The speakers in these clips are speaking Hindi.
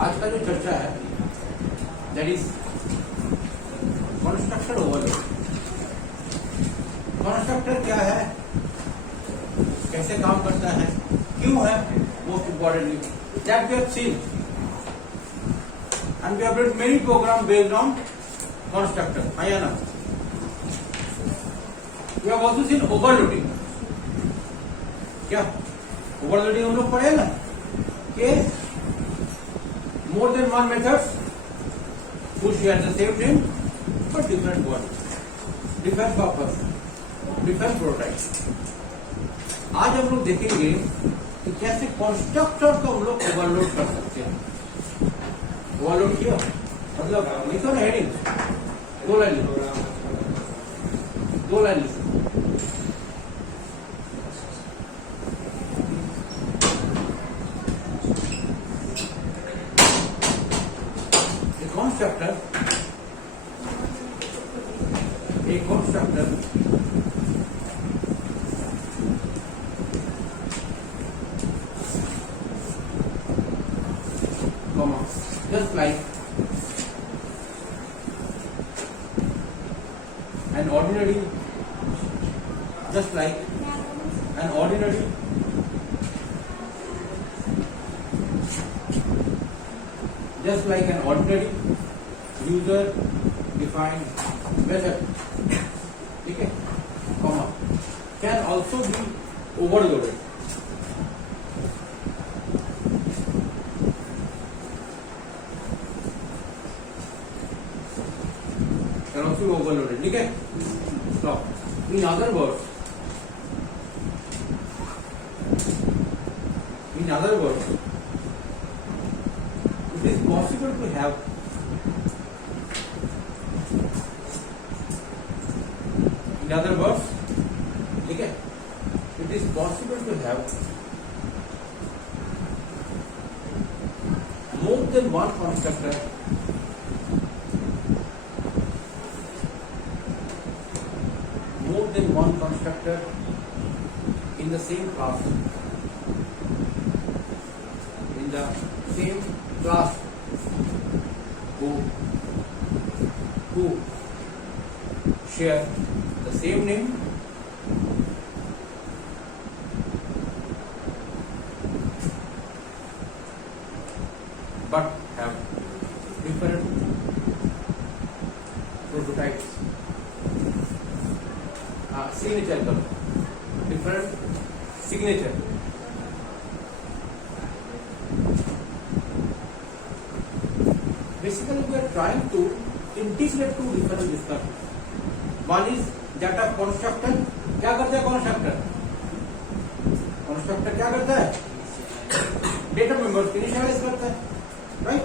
आज का जो चर्चा है that is constructor overload. Constructor क्या है, कैसे काम करता है, क्यों है, most importantly that we have seen and we have written many program based on constructor. है ना? We have also seen overloading. क्या ओवरलोडिंग हम लोग पढ़े ना कि more than one methods who share the same name but different one, different purpose, different prototype. आज हम लोग देखेंगे कि कैसे कंस्ट्रक्टर को हम लोग ओवरलोड कर सकते हैं। ओवरलोड किया मतलब लिखो ना हेडिंग, दो लाइन लिखो, दो लाइन लिखो। Constructor, a constructor comma just like an ordinary, just like an ordinary user defined method, ठीक है, comma can also be overloaded. Can also be overloaded, ठीक है. Stop. In other words, it is possible to have ठीक है, it is possible to have more than one constructor in the same class, who share the same name but have different prototypes. Signature करो, different signature. Basically, we are trying to integrate two different discussions. One is that of constructor. क्या करता है constructor? Constructor क्या करता है? Data members initialize करता है, right?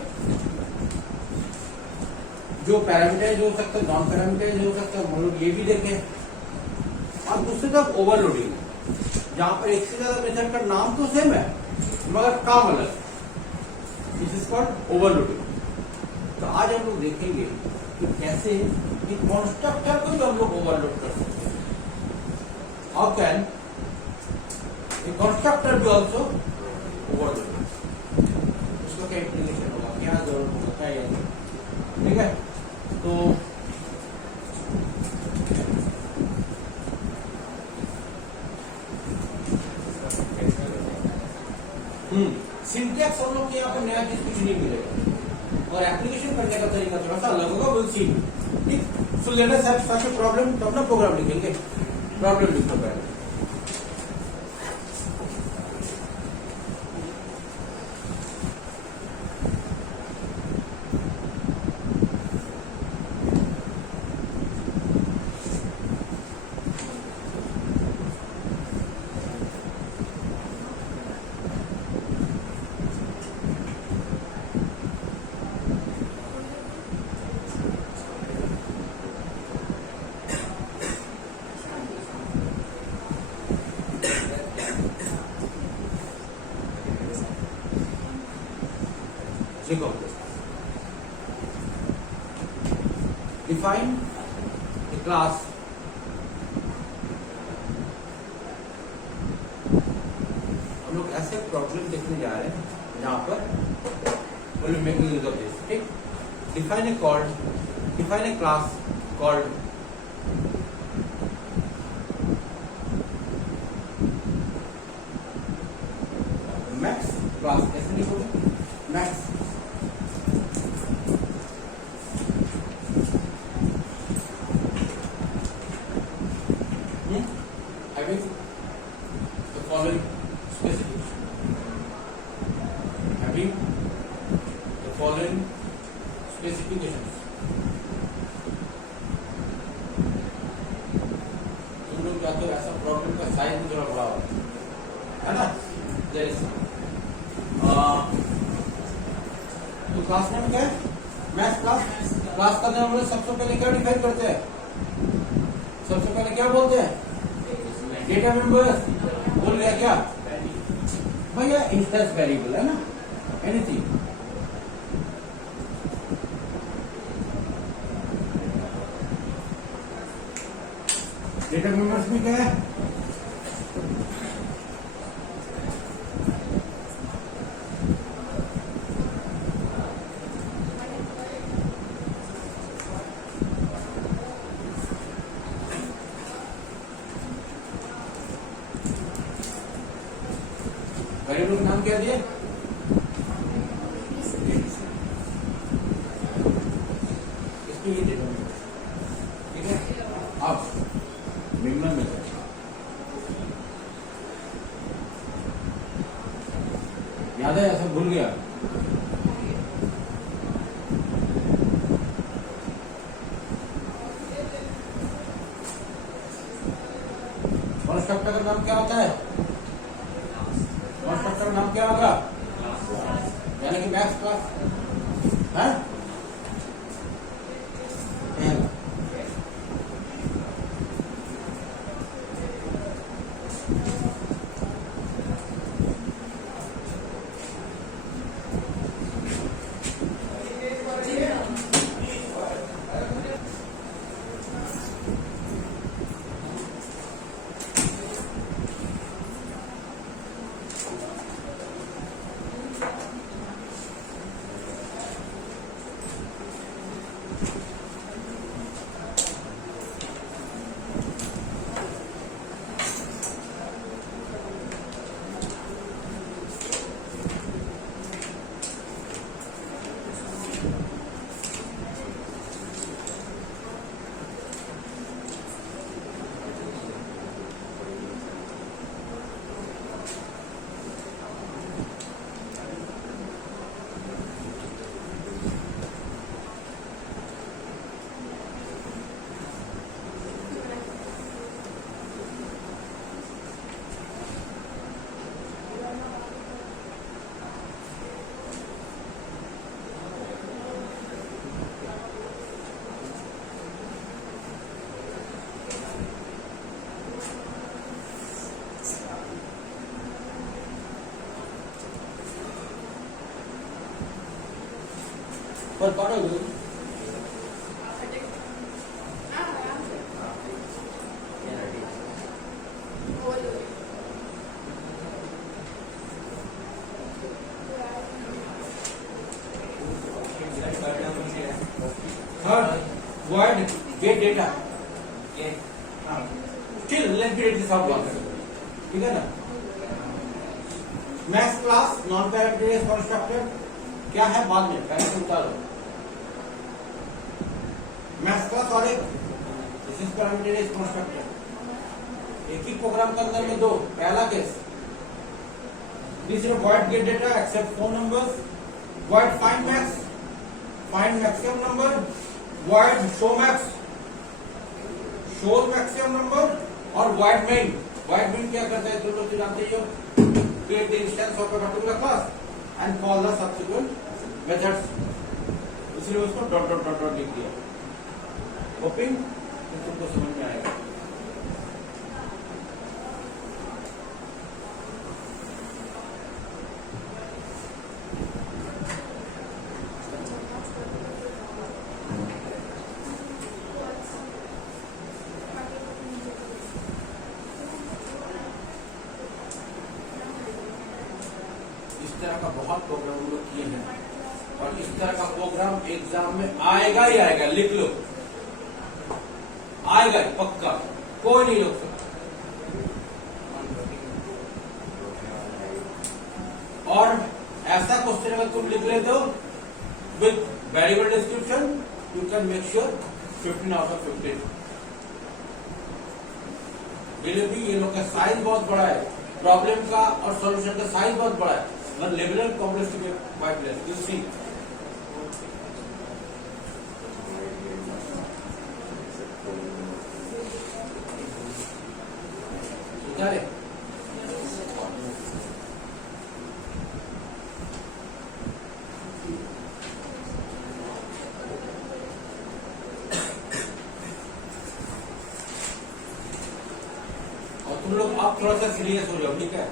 जो पैरामीटराइज हो सकता है, नॉन पैरामीटराइज हो सकता है, हम लोग ये भी देखें। और दूसरी तरफ ओवरलोडिंग, जहां पर एक से ज्यादा मेथड का नाम तो सेम है मगर काम अलग, दिस इज कॉल्ड ओवरलोडिंग। तो आज हम लोग देखेंगे कि कैसे कि कंस्ट्रक्टर को भी हम लोग ओवरलोड कर सकते हैं। हाउ कैन कंस्ट्रक्टर भी ऑल्सो ओवरलोड, उसका क्या इंप्लीकेशन होगा, क्या जरूरत होगा, क्या ये, ठीक है। तो सिंटैक्स हम लोग के यहाँ पर नया चीज कुछ नहीं मिलेगा और एप्लीकेशन करने का तरीका थोड़ा सा अलग होगा, विल सी, ठीक। So let us have such a problem, तो अपना प्रोग्राम लिखेंगे। प्रॉब्लम लिखो पहले, लिखो डिफाइन ए क्लास हम लोग ऐसे प्रॉब्लम देखने जा रहे हैं जहां पर we'll be making use of this. Okay? Define a class called max class. ऐसे लिखोगे max. Having the following specification. Having the following specifications. तुम लोग चाहते हो ऐसा प्रॉब्लम का साइज भी थोड़ा बड़ा हो, है ना? जैसे तो क्लास नेम क्या है? Maths class. क्लास का नाम हम लोग सबसे पहले क्या डिफाइन करते हैं? सबसे पहले क्या बोलते हैं? Data members. बोल गया क्या भैया? इंस्टेंस वेरिएबल है ना, एनीथिंग. डेटा मेंबर्स में क्या है? वेरिएबल का नाम क्या दिए? इसको ये डेटा मेंबर. ठीक है. अब मिनिमम में याद है? ऐसा भूल गया? कंस्ट्रक्टर का नाम क्या होता है? कंस्ट्रक्टर का नाम क्या होगा? यानी कि मैथ्स क्लास है. पर पढ़ोगे Third, void get data. Still, let's read this out once. ठीक है ना? Maths class non parameterize constructor क्या है? बाद में पहले से उतारो. मैथ्स क्लास और एक दिस इज पैरामीटराइज कंस्ट्रक्टर. एक ही प्रोग्राम के अंदर में दो. पहला case this is void get data except phone numbers, void find max, find maximum number, void show max, shows maximum number और void main. void main क्या करता है? तो जानते ही हो. create the instance of a particular class and call the subsequent methods. इसलिए उसको डॉट डॉट डॉट डॉट लिख दिया. होपिंग तुमको समझ में आएगा. इस तरह का बहुत प्रोग्राम हम लोग किए हैं. और इस तरह का प्रोग्राम एग्जाम में आएगा ही आएगा, लिख लो, आएगा ही पक्का, कोई नहीं रोक सकता। और ऐसा क्वेश्चन अगर तुम लिख लेते हो with variable description, you can make sure 15 out of 15। ये लोग का साइज बहुत बड़ा है, प्रॉब्लम का और सॉल्यूशन का साइज बहुत बड़ा है, but level and complexity quite less. You see. क्या है? और तुम लोग अब थोड़ा सा सीरियस हो जाओ, ठीक है?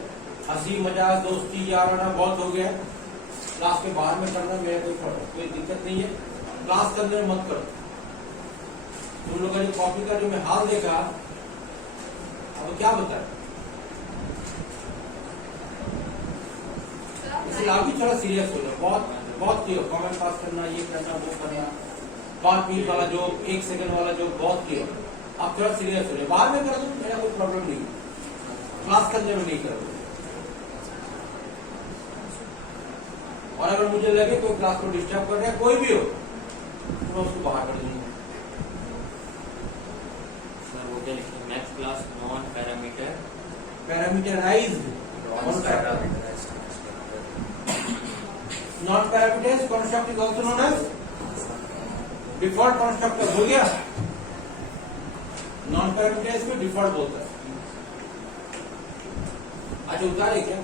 हंसी मजाक दोस्ती याराना बहुत हो गया, क्लास के बाहर में करना मेरा कोई दिक्कत नहीं है, क्लास के अंदर मत करो। तुम लोगों ने कॉपी का जो मैं हाल देखा, अब क्या बताए, इसलिए आप भी थोड़ा सीरियस हो जाओ, बहुत क्लियर, कमेंट पास करना, ये करना, वो करना, 5 मिनट वाला जो 1 सेकंड वाला जो बहुत क्लियर। आप थोड़ा सीरियस हो जाओ, बाहर में करो तो मेरा कोई प्रॉब्लम नहीं, क्लास के अंदर में नहीं करो। और अगर मुझे लगे कोई क्लास को डिस्टर्ब कर रहा है, कोई भी हो, तो मैं उसको बाहर कर दूंगा। Next class non parameter parameterized non parameterized construct is also known as default constructor. हो गया, नॉन पैरामीटराइज्ड को डिफॉल्ट बोलता है। अच्छा उतारे क्या?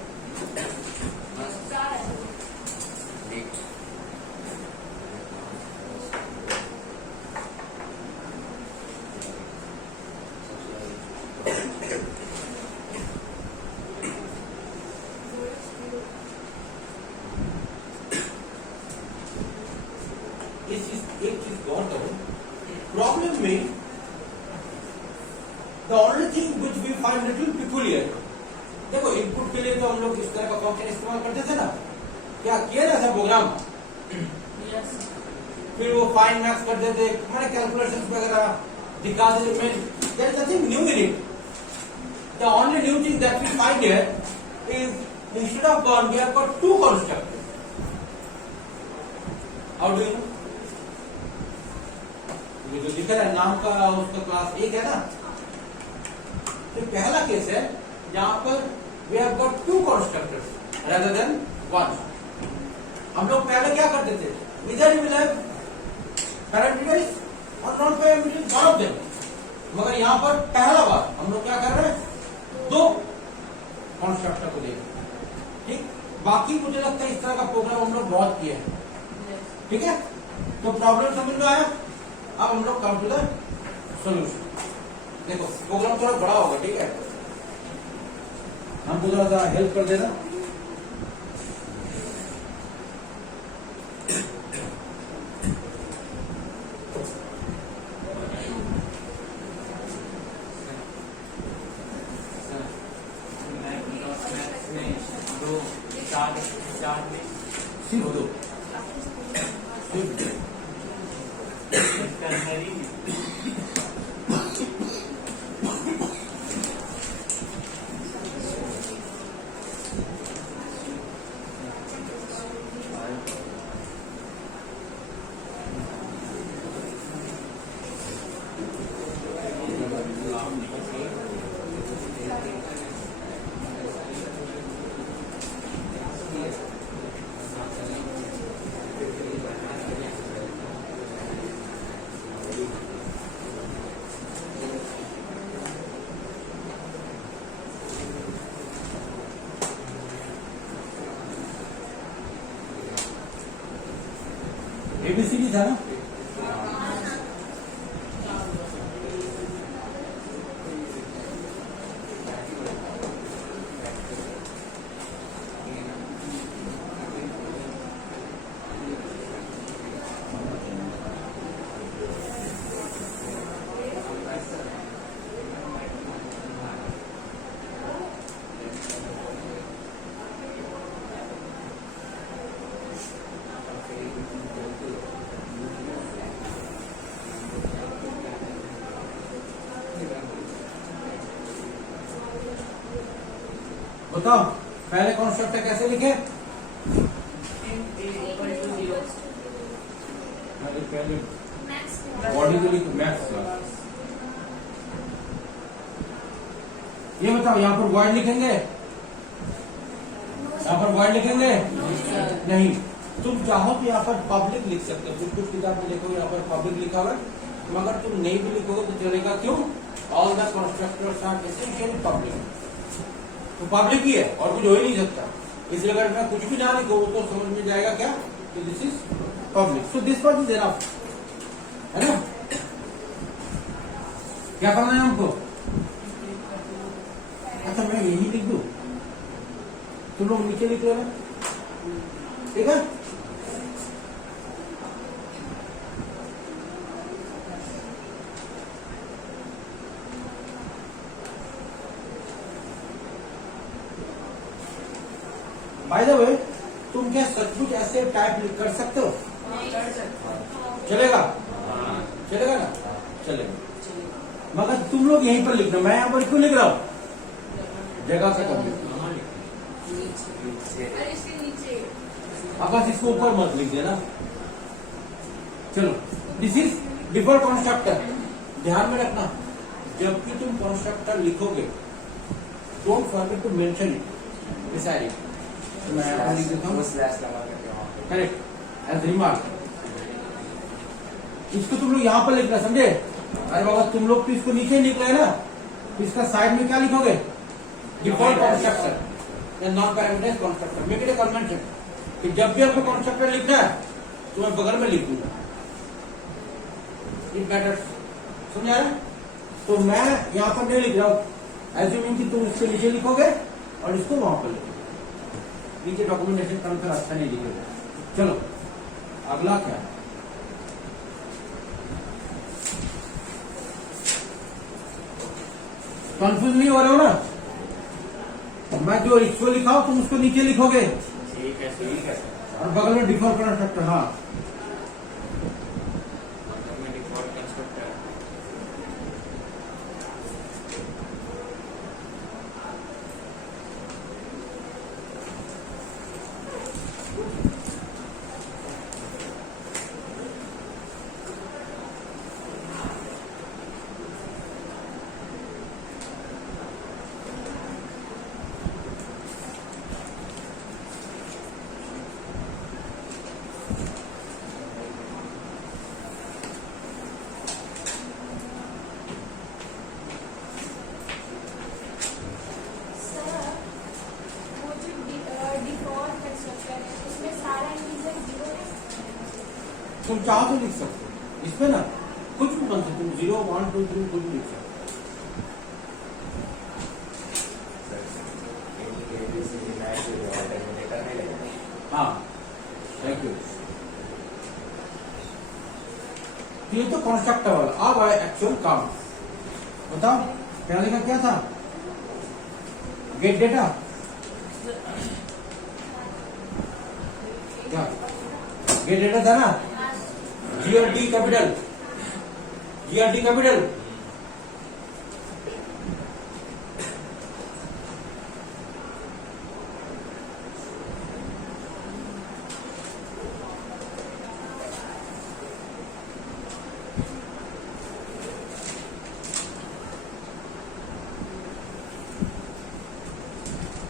एक चीज गौर करो, प्रॉब्लम में the only thing which we find little peculiar, देखो इनपुट के लिए तो हम लोग इस तरह का फंक्शन इस्तेमाल करते थे ना, क्या किया ना था प्रोग्राम, फिर वो फाइंड मैक्स कर देते, हमारे कैलकुलेशंस वगैरह दिखा देते, there is nothing new in it. The only new thing that we find here is instead of gone we have got 2 constructors. How do you know? ये जो दिख रहा है नाम का उसका क्लास 1 है ना, तो पहला केस है जहां पर we have got 2 constructors rather than 1। हम लोग पहले क्या करते थे, इधर ही मिला पैरामीटराइज्ड और non parameterized one of them, मगर यहां पर पहला बार हम लोग क्या कर रहे हैं, 2 कंस्ट्रक्टर को देख, ठीक। बाकी मुझे लगता है इस तरह का प्रोग्राम हम लोग बहुत किया है, ठीक है। तो प्रॉब्लम समझ में आया, अब हम लोग कम टू द सोल्यूशन। देखो प्रोग्राम थोड़ा बड़ा होगा, ठीक है, हमको थोड़ा सा हेल्प कर देना। सिर्फ 2 एबीसीडी था ना, बताओ पहले कॉन्स्ट्रक्टर कैसे लिखे? पहले बॉडी को लिखो मैक्स। ये बताओ यहाँ पर वर्ड लिखेंगे, यहाँ पर वर्ड लिखेंगे नहीं। तुम चाहो तो यहाँ पर पब्लिक लिख सकते हो, कुछ किताब में लिखो यहाँ पर पब्लिक लिखा हुआ, मगर तुम नहीं भी लिखोगे तो चलेगा। क्यों? All the constructors are essentially public, तो पब्लिक ही है और कुछ हो ही नहीं सकता। इसलिए अगर मैं कुछ भी ना लिखो तो समझ में जाएगा क्या कि this is public. So this word is enough, है ना? क्या करना है हमको? अच्छा मैं यही लिख दूं, तुम लोग नीचे लिख लो ना, ठीक है? बाय द वे तुम क्या सचमुच ऐसे टाइप कर सकते हो? चलेगा? चलेगा ना? चलेगा। मगर तुम लोग यहीं पर लिखना, मैं यहाँ पर क्यों लिख रहा हूँ? जगह से कर आकाश, इसको ऊपर मत लिख देना। चलो, दिस इज डिफॉल्ट कंस्ट्रक्टर। ध्यान में रखना, जब भी तुम कंस्ट्रक्टर लिखोगे don't forget to mention it beside it. तो मैं यहाँ लिख देता हूँ करेक्ट एज रिमार्क। इसको तुम लोग यहाँ पर लिखना, समझे? अरे बाबा तुम लोग तो इसको नीचे लिख रहे हैं ना, तो इसका साइड में क्या लिखोगे? डिफॉल्ट कंस्ट्रक्टर या non parameterized constructor. Make it a convention कि जब भी आपको कंस्ट्रक्टर लिखना है तो मैं बगल में लिख दूंगा, इट मैटर्स। समझ आया? तो मैं यहाँ पर नहीं लिख रहा हूँ, एज्यूमिंग कि तुम इसके नीचे लिखोगे और इसको वहां पर लिखोगे। नीचे डॉक्यूमेंटेशन करके अच्छा नहीं लिखेगा। चलो अगला क्या है? कंफ्यूज नहीं हो रहे हो ना? मैं जो इसको लिखा हूं तुम उसको नीचे लिखोगे, ठीक है। और बगल में डिफॉल्ट कंस्ट्रक्टर। हाँ डिफॉल्ट कंस्ट्रक्टर। तुम चाहो तो लिख सकते हो, इसमें ना कुछ भी बन सकते, तुम 0 1 2 3 कुछ भी लिख सकते हो। हाँ थैंक यू। ये तो कंस्ट्रक्टर वाला। अब आए एक्चुअल काम। बताओ पहले का क्या था? गेट डेटा, क्या गेट डेटा था ना? GRD capital, GRD capital.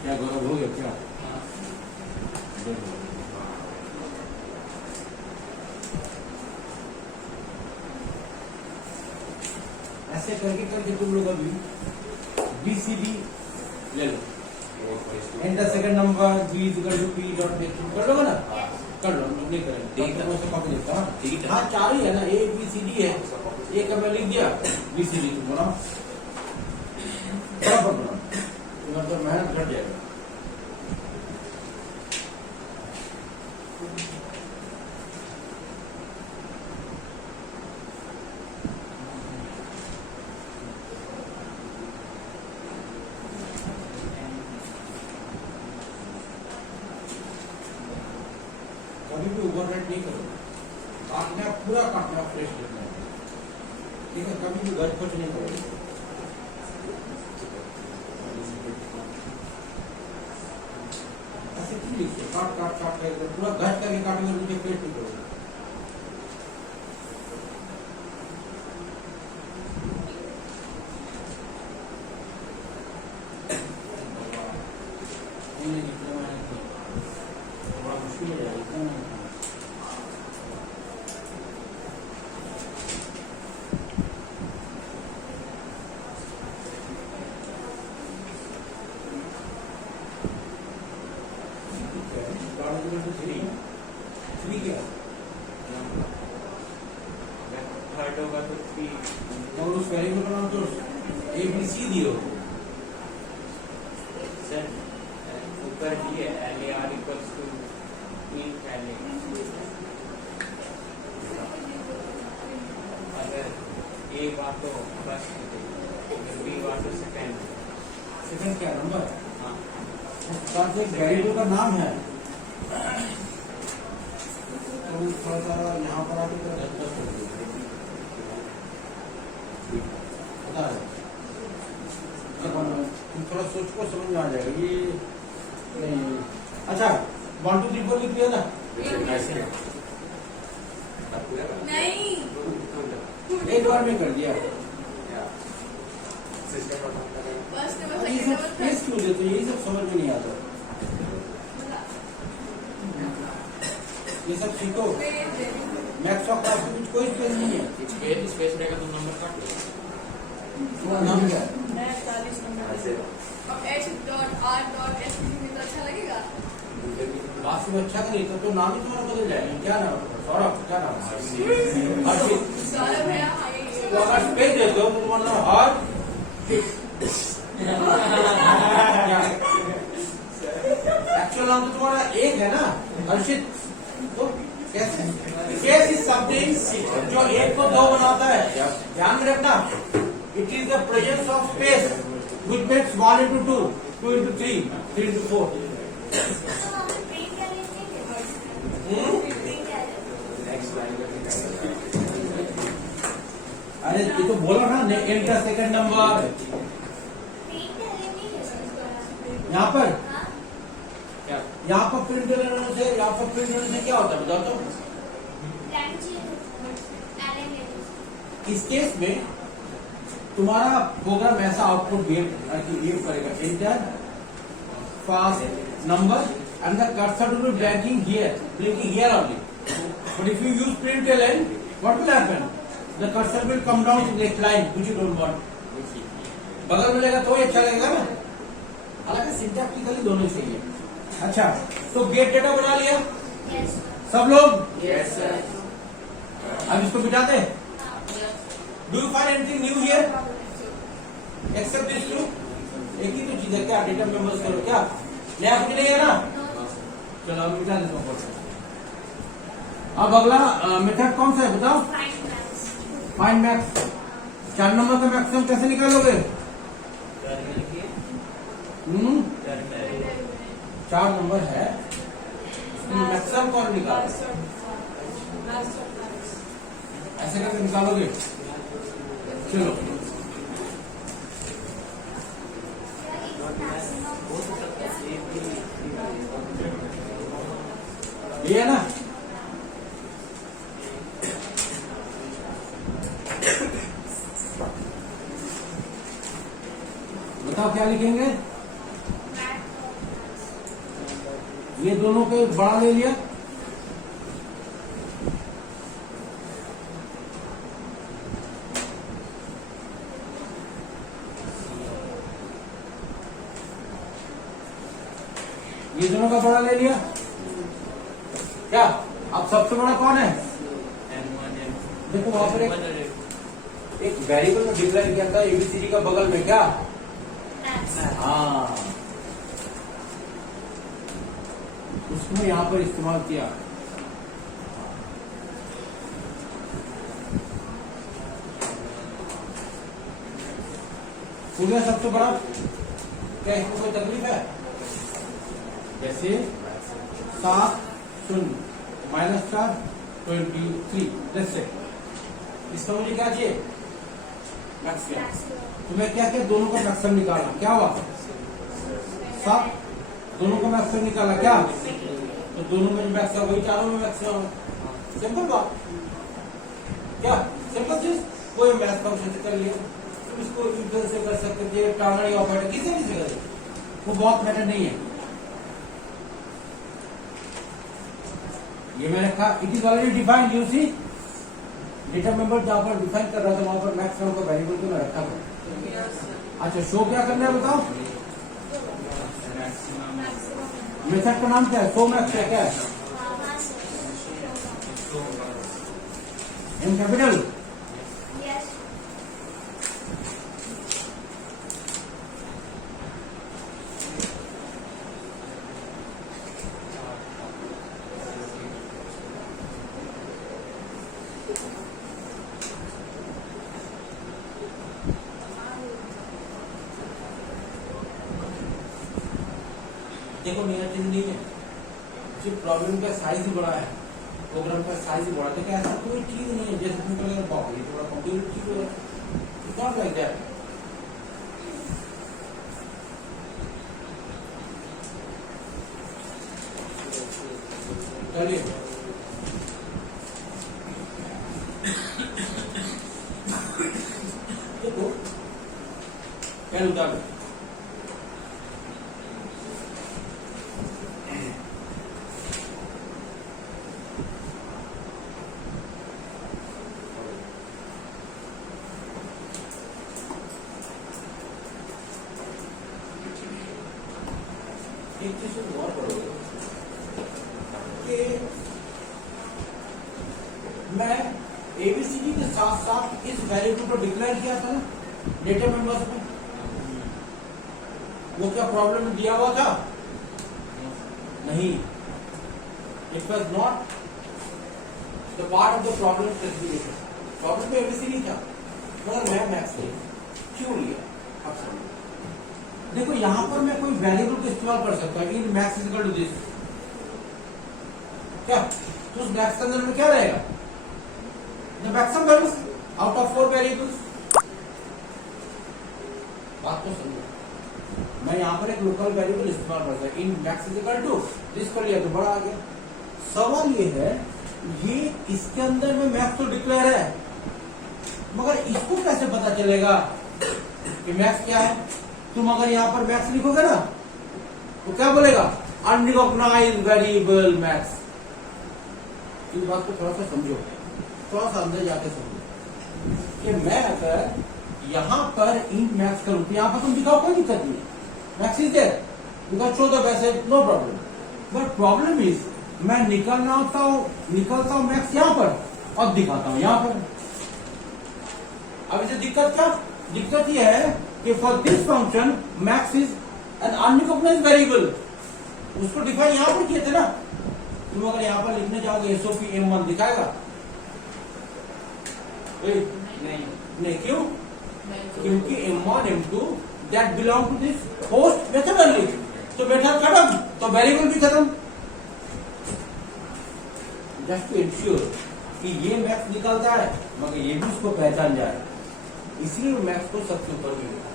क्या गौरव हो गया क्या? ऐसे करके करके तुम लोग अभी BCD ले लो। And the second number B equal to P dot next कर लोगे ना? कर लो, हम लोग नहीं करेंगे। कॉपी लिखता हूँ। हाँ चार ही है ना, A B C D है। एक का मैं लिख दिया, BCD तुम बनाओ, बराबर बनाओ, मतलब मेहनत घट जाएगा। कभी भी ओवरराइट नहीं करो, काटना पूरा काटना, फ्रेश लिखना है, ठीक है? कभी भी घर खोज नहीं करोगे। लिखिए, काट काट काट कर पूरा घट करके काटोगे, नीचे पेस्ट नहीं करोगे। बड़ा मुश्किल हो जाएगा, इतना नहीं खाना। थ्री क्या थर्ड होगा तो 3 और उस वेरिएबल का नाम तो ABC दियो। सर ऊपर दिए LAR equals to in LA। अगर A हुआ तो फर्स्ट, अगर B हुआ तो सेकंड। सेकंड क्या नंबर? हाँ साथ एक वेरिएबल का नाम है, तो थोड़ा सा यहाँ पर आके तो पता है, तुम थोड़ा सोच को समझ में आ जाएगा ये। नहीं अच्छा, 1 2 3 4 लिख दिया ना? नहीं एक बार में कर दिया। बस ये सब स्पेस क्यों देते हो? यही सब समझ में नहीं आता। ये सब सीखो, मैथ्स और क्लास में कुछ कोई स्पेस नहीं है। स्पेस रहेगा तो नंबर काट लो। तुम्हारा नाम क्या है? मैं 40 नंबर अब H.R.S में तो अच्छा लगेगा। बात से अच्छा करिए तो नाम ही तुम्हारा बदल जाएगा। क्या नाम है? सौरभ, क्या नाम है? हर्षित। सौरभ है, हाँ, ये तो अगर स्पेस देते हो तो तुम्हारा नाम एक्चुअल नाम तो तुम्हारा एक है ना, हर्षित। तो कैसे? स्पेस इज समथिंग जो एक को दो बनाता है। ध्यान में रखना, it is the presence of space which makes 1 into 2, 2 into 3, 3 into 4। अरे ये तो बोला ना, एंटर सेकंड नंबर यहाँ पर, क्या यहाँ पर प्रिंट करने से, यहाँ पर प्रिंट करने से क्या होता है बताओ तो? इस केस में तुम्हारा प्रोग्राम ऐसा आउटपुट बिहेव करेगा, enter first number and the cursor will be blinking here only. But if you use println, what will happen? The cursor will come down to next line which you don't want. बगल में लेगा तो ही अच्छा लगेगा ना। हालांकि सिंटैक्टिकली दोनों ही सही है। अच्छा, तो गेट डेटा बना लिया सब लोग? Yes sir. अब इसको मिटा दे। Do you find anything new here except this two? एक ही तो चीज है क्या? डेटा मेंबर्स करो क्या? नया कुछ नहीं है ना? चलो अब मिटा देता हूँ। अब अगला मेथड कौन सा है बताओ? Find max. 4 नंबर का मैक्सिमम कैसे निकालोगे? 4 नंबर है, मैक्सिमम कौन निकालो? ऐसे करके निकालोगे। चलो ये है ना? बताओ क्या लिखेंगे? ये दोनों को बड़ा ले लिया, ये दोनों का बड़ा ले लिया क्या? अब सबसे बड़ा कौन है? देखो वहां पर एक वेरिएबल में डिक्लेयर किया था एबीसीडी का बगल में क्या? हाँ, उसको यहाँ पर इस्तेमाल किया। हो गया सबसे बड़ा। क्या इसमें कोई तकलीफ है? जैसे 7 0 -4 23 जैसे इसका मुझे क्या चाहिए? मैक्सिमम। तुम्हें क्या क्या दोनों का मैक्सिमम निकालना। क्या हुआ? 7 दोनों को मैक्सिमम निकाला क्या, तो दोनों में मैक्सिमम वही, चारों में मैक्सिमम। सिंपल बात क्या, सिंपल चीज। कोई मैथ फंक्शन से कर लिया, तुम इसको इंटर से कर सकते थे, प्राइमरी ऑपरेटर किसी भी से कर, वो बहुत मैटर नहीं है। ये मैंने कहा it is already defined, you see data member जहां पर डिफाइन कर रहा था वहां पर मैक्सिमम का वेरिएबल को मैं रखा था। अच्छा शो क्या करना है बताओ, मेथड का नाम क्या है, शो मैक्स है क्या है, एम कैपिटल। देखो नया चीज नहीं है, सिर्फ प्रॉब्लम का साइज ही बड़ा है, प्रोग्राम का साइज ही बड़ा है, तो ऐसा कोई चीज नहीं है जैसे तुम कहेंगे बाप रे थोड़ा कॉम्प्लिकेटेड चीज है, इट्स नॉट लाइक दैट। चलिए देखो क्या उदाहरण, एक चीज को और पढ़ोगे कि मैं एबीसीडी के साथ साथ इस वेरिएबल को डिक्लेयर किया था ना डेटा मेंबर्स में, वो क्या प्रॉब्लम दिया हुआ था, नहीं, it was not the part of the problem specification, problem में एबीसीडी था, मगर मैं मैक्स क्यों लिया। अब समझो, देखो यहां पर मैं कोई वेरिएबल को इस्तेमाल कर सकता हूं, in max is equal to this, क्या तो उस मैक्स के अंदर में क्या रहेगा, the maximum values out of 4 variables. बात को समझो, मैं यहां पर एक लोकल वेरिएबल इस्तेमाल कर सकता हूं, in max is equal to this कर लिया तो बड़ा आ गया। सवाल ये है, ये इसके अंदर में मैक्स तो डिक्लेयर है, मगर इसको कैसे पता चलेगा कि मैक्स क्या है। तुम अगर यहां पर मैक्स लिखोगे ना तो क्या बोलेगा, अनरिकॉग्नाइज्ड वेरिएबल मैक्स। इस बात को थोड़ा सा समझो, थोड़ा सा अंदर जाके समझो कि मैं अगर यहां पर इन मैक्स करूं तो यहां पर तुम दिखाओ कोई दिक्कत नहीं, max is there, you can show the message, no problem. But problem is मैं निकलता हूं मैक्स यहां पर और दिखाता हूं यहां पर। अब इसे दिक्कत क्या, दिक्कत यह है कि for this function max is an unrecognised variable, उसको डिफाइन यहां पर किए थे ना। तुम अगर यहां पर लिखने जाओगे एसओपी M1 दिखाएगा नहीं, क्यों, क्योंकि M1 M2 that belong to this host method only, तो मेथड खत्म तो वेरिएबल भी खत्म। जस्ट टू इंश्योर कि ये मैक्स निकलता है मगर ये भी उसको पहचान जाए, इसलिए मैक्स को सबसे ऊपर भी लिखा।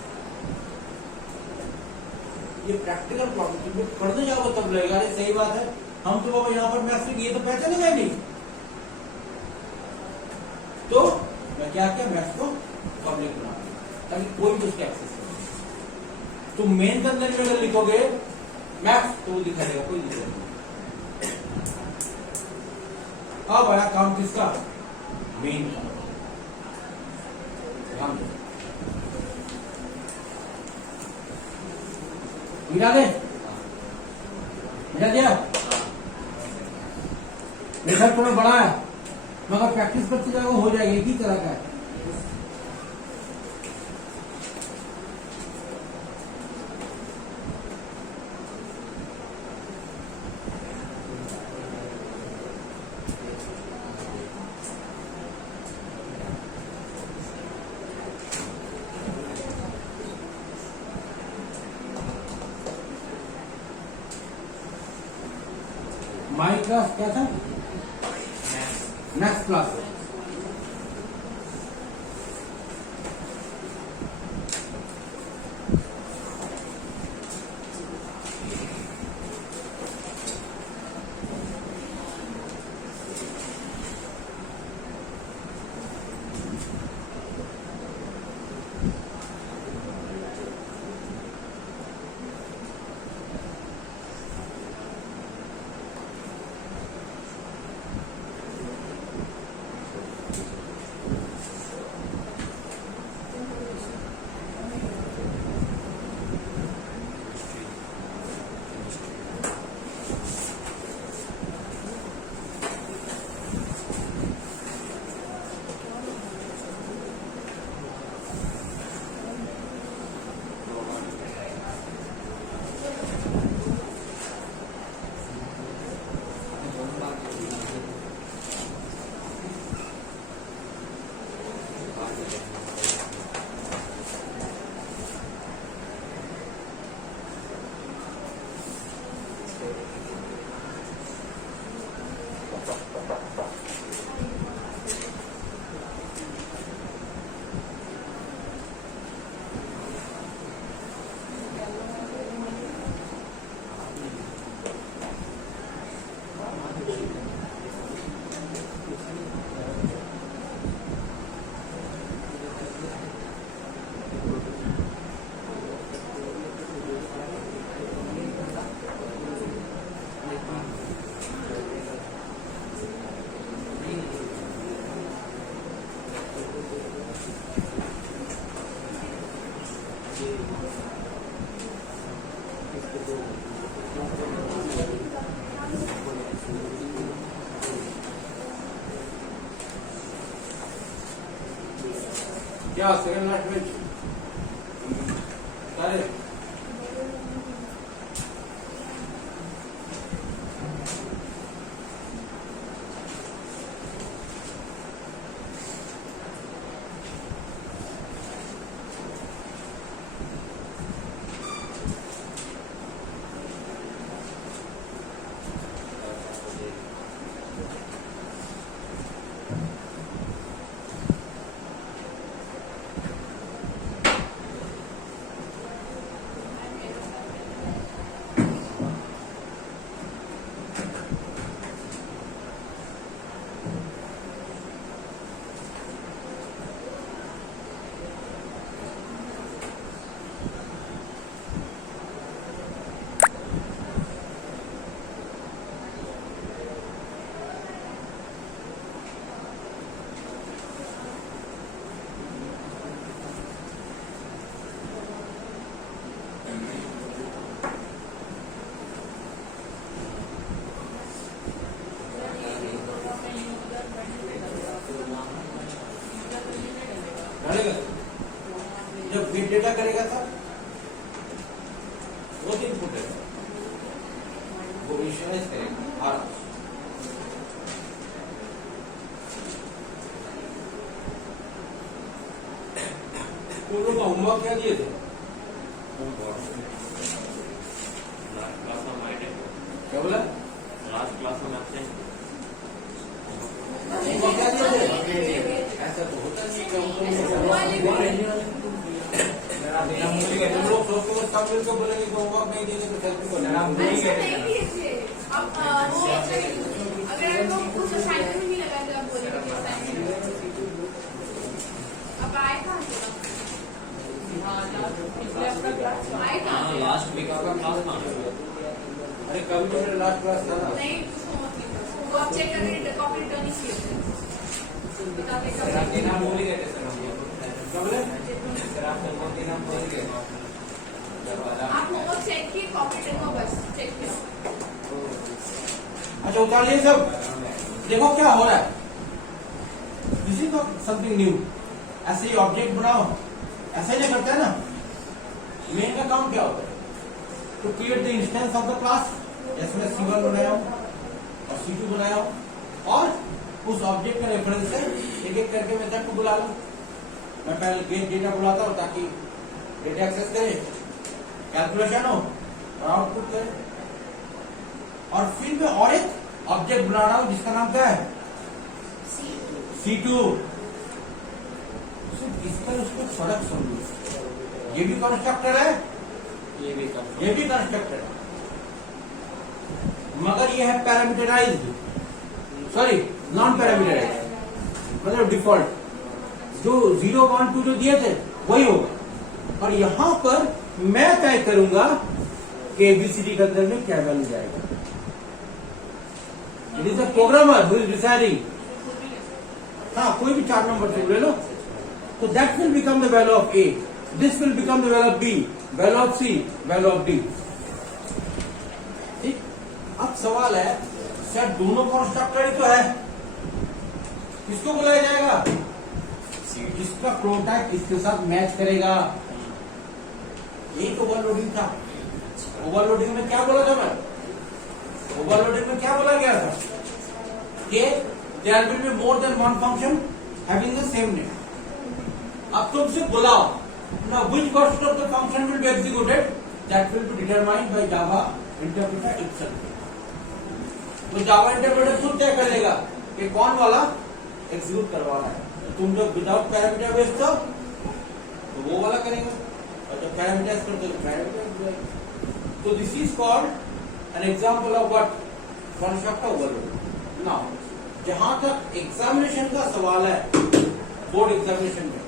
ये प्रैक्टिकल प्रॉब्लम तुम पढ़ने जाओगे तब लगेगा अरे सही बात है, हम तो बाबा यहाँ पर मैक्स लिखिए तो पहचानेगा नहीं। तो मैं क्या किया, मैक्स को पब्लिक बना दिया ताकि कोई भी उसके एक्सेस करे। तो मेन के अंदर में अगर लिखोगे मैक्स तो वो दिखा देगा, कोई दिक्कत नहीं। अब आया काम किसका, मेन का। ध्यान दो, मिला दे, मिला दिया। मेथड थोड़ा बड़ा है मगर प्रैक्टिस करते जाओ हो जाएगा, एक ही तरह का है। माई क्लास क्या था, मैथ्स क्लास। क्या सेकंड लास्ट में सारे डालेगा जब बिग डेटा करेगा था वो दिन फुटेगा वो विजुअलाइज करेगा और तुम लोग का होमवर्क क्या दिए थे क्या बोला लास्ट क्लास में आपसे होमवर्क क्या दिए थे ऐसा तो होता नहीं कि तुम लोग सोच के सब मिलकर बोलेंगे कि होमवर्क नहीं देंगे तो सेल्फी को ऐसा नहीं कीजिए। अब वो अगर आपको कुछ असाइनमेंट में नहीं लगा तो आप बोलेंगे कि assignment। अब आए कहाँ से? आए कहाँ से? लास्ट वीक आपका क्लास था अरे कभी तो मेरा लास्ट क्लास था ना नहीं कुछ होमवर्क नहीं था। वो आप चेक करके कॉपी रिटर्न ही किए थे। बताते सर आप कब देना भूल गए थे सर हम क्या बोले सर आप होमवर्क देना भूल गए आप होमवर्क चेक किए कॉपी रिटर्न को बस चेक किया। अच्छा उतार लिए सब देखो क्या हो रहा है this is not something new ऐसे ही ऑब्जेक्ट बनाओ ऐसे नहीं करते हैं ना मेन का काम क्या होता है to create the instance of the class जैसे मैं C1 बनाया हूं और C2 बनाया हूं और उस ऑब्जेक्ट के रेफरेंस से एक एक करके मेथड को बुला लो मैं पहले गेट डेटा बुलाता हूं ताकि डेटा एक्सेस करे कैलकुलेशन हो और आउटपुट करे और फिर मैं और एक ऑब्जेक्ट बना रहा हूं जिसका नाम क्या है C2 इस पर उसको फर्क समझो ये भी कंस्ट्रक्टर है ये भी कंस्ट्रक्टर है मगर ये है पैरामीटराइज्ड सॉरी नॉन पैरामीटराइज्ड मतलब डिफॉल्ट जो 0 1 2 जो दिए थे वही होगा और यहां पर मैं तय करूंगा कि ABCD के अंदर में क्या वैल्यू जाएगा it is a programmer who is deciding हाँ कोई भी 4 नंबर से ले लो तो that will become the value of A this will become the value of B value of C value of D ठीक अब सवाल है सर दोनों कंस्ट्रक्टर ही तो है किसको बुलाया जाएगा जिसका प्रोटोटाइप इसके साथ मैच करेगा यही तो ओवरलोडिंग था ओवरलोडिंग में क्या बोला था मैं ओवरलोडिंग में क्या बोला गया था कि there will be more than one function having the same name अब तुमसे बुलाओ now which version of the function will be executed that will be determined by Java interpreter itself तो जावा इंटरप्रेटर खुद तय करेगा कि कौन वाला एग्जीक्यूट करवाना है तुम जब विदाउट पैरामीटर भेजते हो तो वो वाला करेगा और जब पैरामीटर्स करते हो तो पैरामीटर तो this is called an example of what constructor overload now जहां तक एग्जामिनेशन का सवाल है बोर्ड एग्जामिनेशन में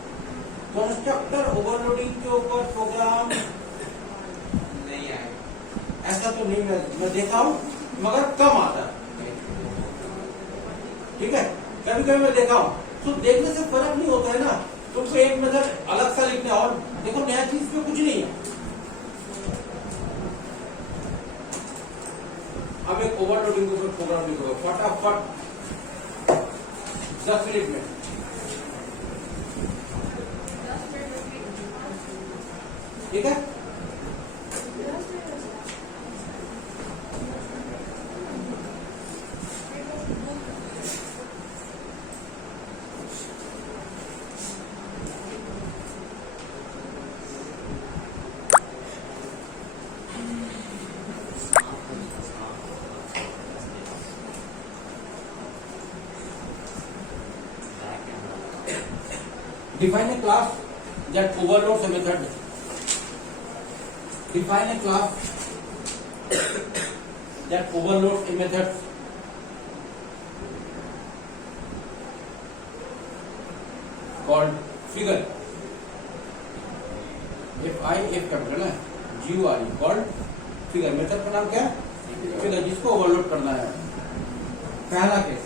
कंस्ट्रक्टर ओवरलोडिंग के ऊपर प्रोग्राम नहीं आए ऐसा तो नहीं मैं देखा हूं मगर कम आता है ठीक है कभी कभी मैं देखा हूं तो देखने से फर्क नहीं होता है ना तुमको एक नजर अलग सा लिखना और देखो नया चीज पे कुछ नहीं है अब एक ओवरलोडिंग के ऊपर प्रोग्राम लिखो फटाफट 10 मिनट में ठीक है। Define a class that overloads a method. Define a class that overloads a method. Called figure. F capital है, GURE called figure. मेथड का नाम क्या है? फिगर, जिसको ओवरलोड करना है। पहला केस,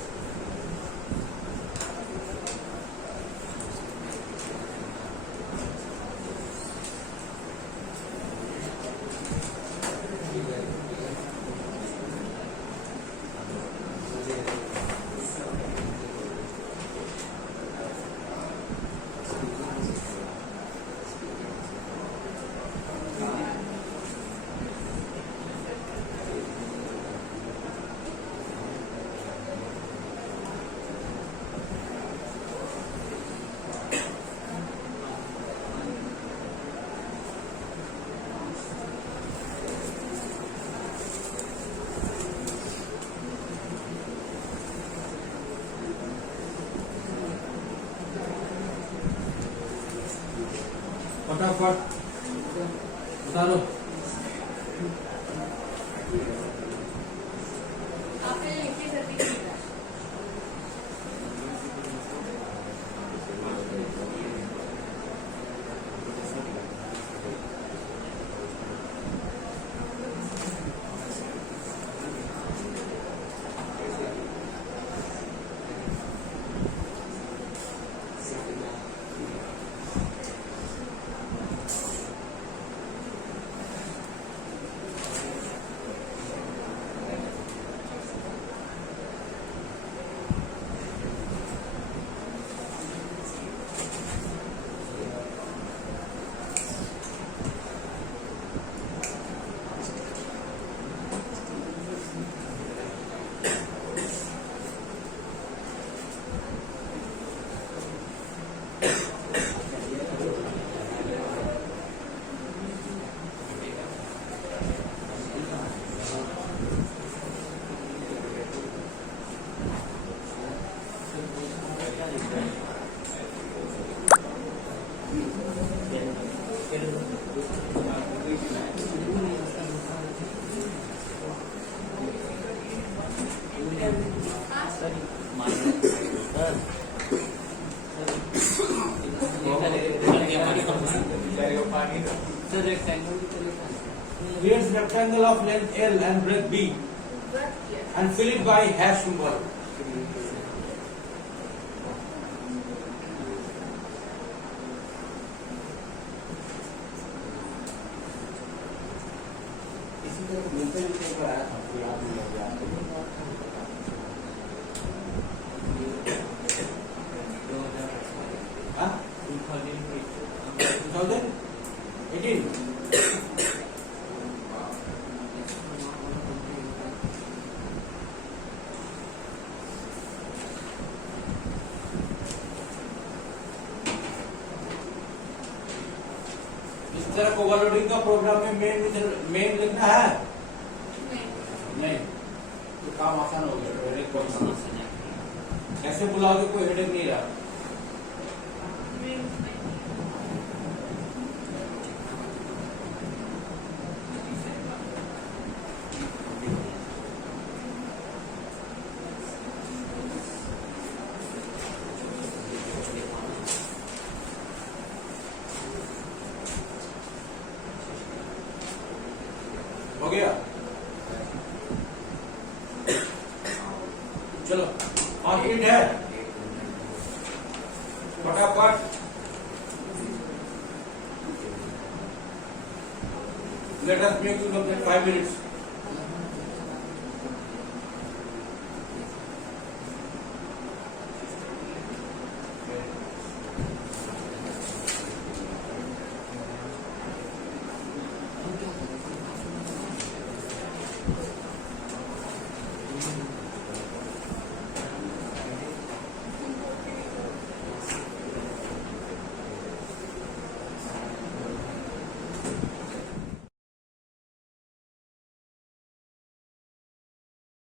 फटाफट बता दो। आपने लिखी सभी Create rectangle of length L and breadth B and fill it by hash symbol. इसी तरह मिलते जुलते को आया था, आपको याद नहीं लग गया। 2018 इस तरह को ओवरलोडिंग का प्रोग्राम में मेन लिखना है नहीं, तो काम आसान हो गया। हेडेक को कैसे बुलाओगे, कोई हेडेक नहीं रहा। हो गया, चलो और ईट है फटाफट। Let us make use of that 5 minutes।